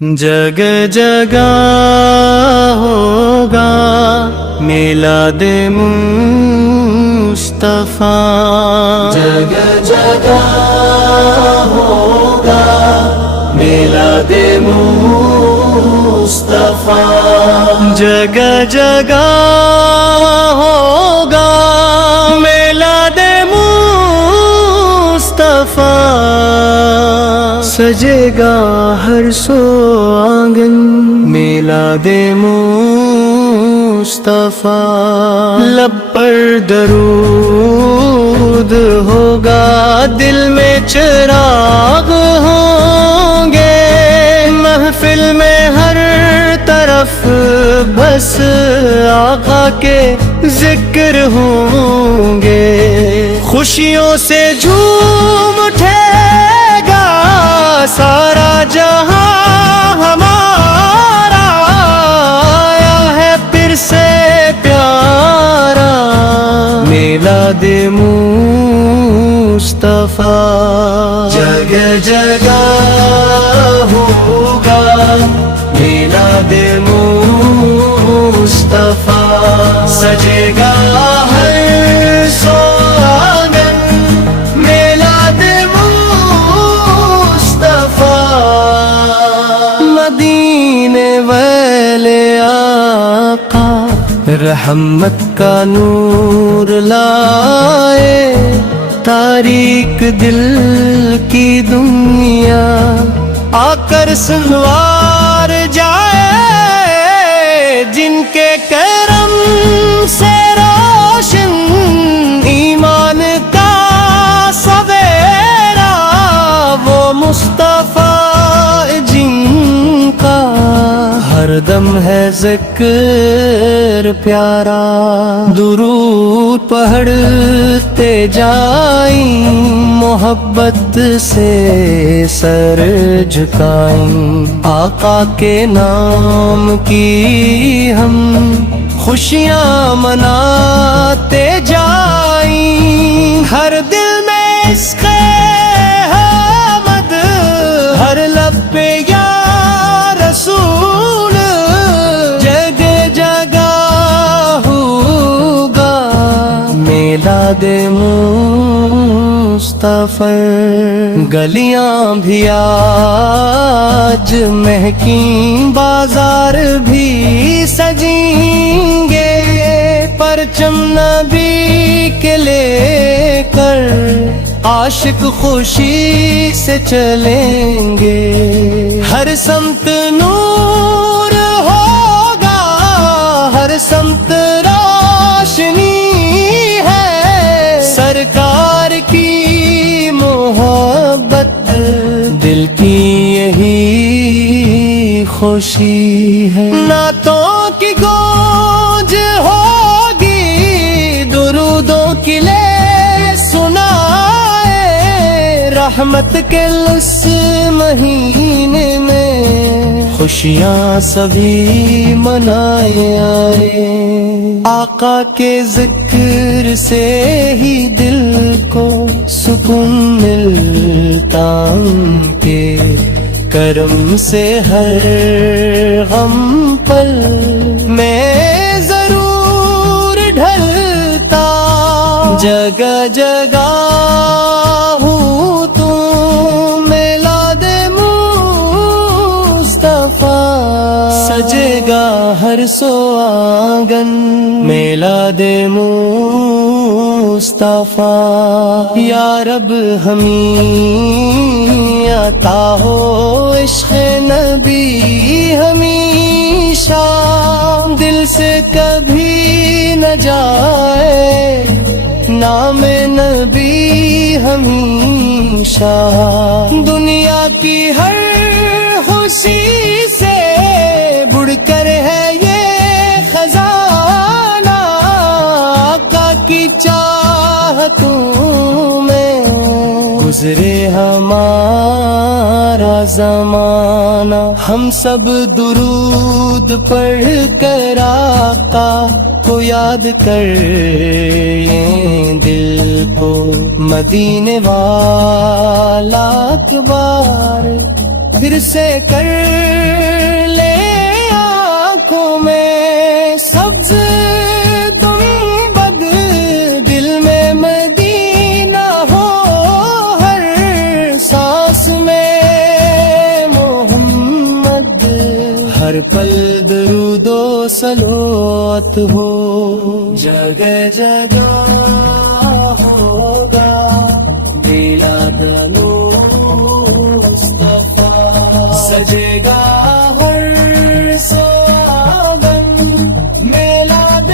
جگہ جگہ ہوگا میلاد مصطفیٰ، جگہ جگہ ہوگا میلاد مصطفیٰ، جگہ جگہ ہوگا میلاد مصطفیٰ، سجے گا ہر سو آنگن میلاد مصطفیٰ، لب پر درود ہوگا دل میں چراغ ہوں گے، محفل میں ہر طرف بس آقا کے ذکر ہوں گے، خوشیوں سے جھوم اٹھے سارا جہاں ہمارا، آیا ہے پھر سے پیارا میلاد مصطفیٰ، جگہ جگہ ہوگا میلاد مصطفیٰ، سجے گا ہر سو آنگن میلاد مدینے والے آقا رحمت کا نور لائے، تاریک دل کی دنیا آ کر سنوار جائے، جن کے کرم سے روشن ایمان کا سویرا، وہ مصطفیٰ ہر دم ہے ذکر پیارا، درود پڑھتے جائیں، محبت سے سر جھکائیں، آقا کے نام کی ہم خوشیاں مناتے جائیں، ہر دل میں عشق احمد، ہر لب پہ یا رسول، جگہ جگہ ہوگا میلاد مصطفیٰ، گلیاں بھی آج مہکیں، بازار بھی سجیں گے، پرچم نبی کے لے کر عاشق خوشی سے چلیں گے، ہر سمت نور ہوگا، ہر سمت روشنی ہے، سرکار کی محبت دل کی یہی خوشی ہے، نعتوں کی گونج ہوگی، درودوں کی لے رحمت کے اس مہینے میں خوشیاں سبھی منائے آئے، آقا کے ذکر سے ہی دل کو سکون ملتا، کے کرم سے ہر غم پل میں ضرور ڈھلتا، جگہ جگہ سجے گا ہر سو آنگن میلاد مصطفیٰ، یا رب ہمیں عطا ہو عشق نبی ہمیشہ، دل سے کبھی نہ جائے نام نبی ہمیشہ، دنیا کی ہر خوشی سے بڑھ کر ہے یہ خزانہ، آقا کی چاہتوں میں گزرے ہمارا زمانہ، ہم سب درود پڑھ کر آقا کو یاد کر دل کو مدینے والا اکبر پھر سے کر ہر پل درود و صلوات ہو، جگہ جگہ ہوگا میلاد مصطفیٰ، سجے گا ہر سوادن میلاد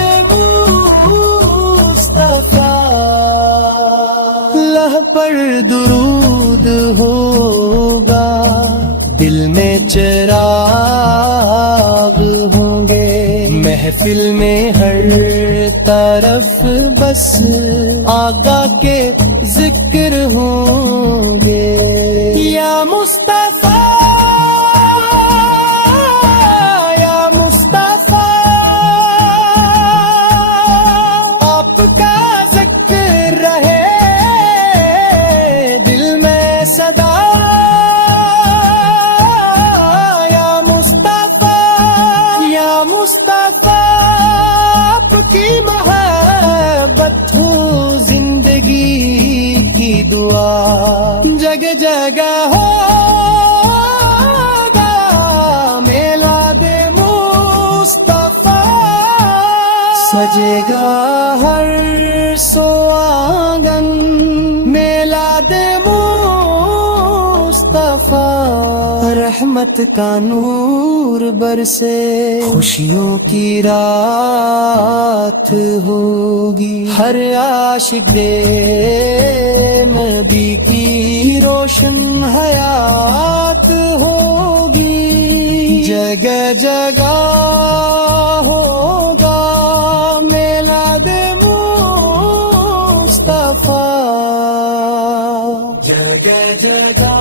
مصطفیٰ، لہ پر درود ہوگا، دل میں چراغ ہوں گے، محفل میں ہر طرف بس آقا کے ذکر ہوں گے، یا مصطفیٰ یا مصطفیٰ، آپ کا ذکر رہے دل میں صدا، آپ کی محبت ہو زندگی کی دعا، جگہ جگہ ہوگا میلاد مصطفیٰ، سجے گا ہر سو آنگن میلاد مصطفیٰ، رحمت کا نور برسے، خوشیوں کی رات ہوگی، ہر عاشق دے نبی کی روشن حیات ہوگی، جگہ جگہ ہوگا میلاد مصطفیٰ، جگہ جگہ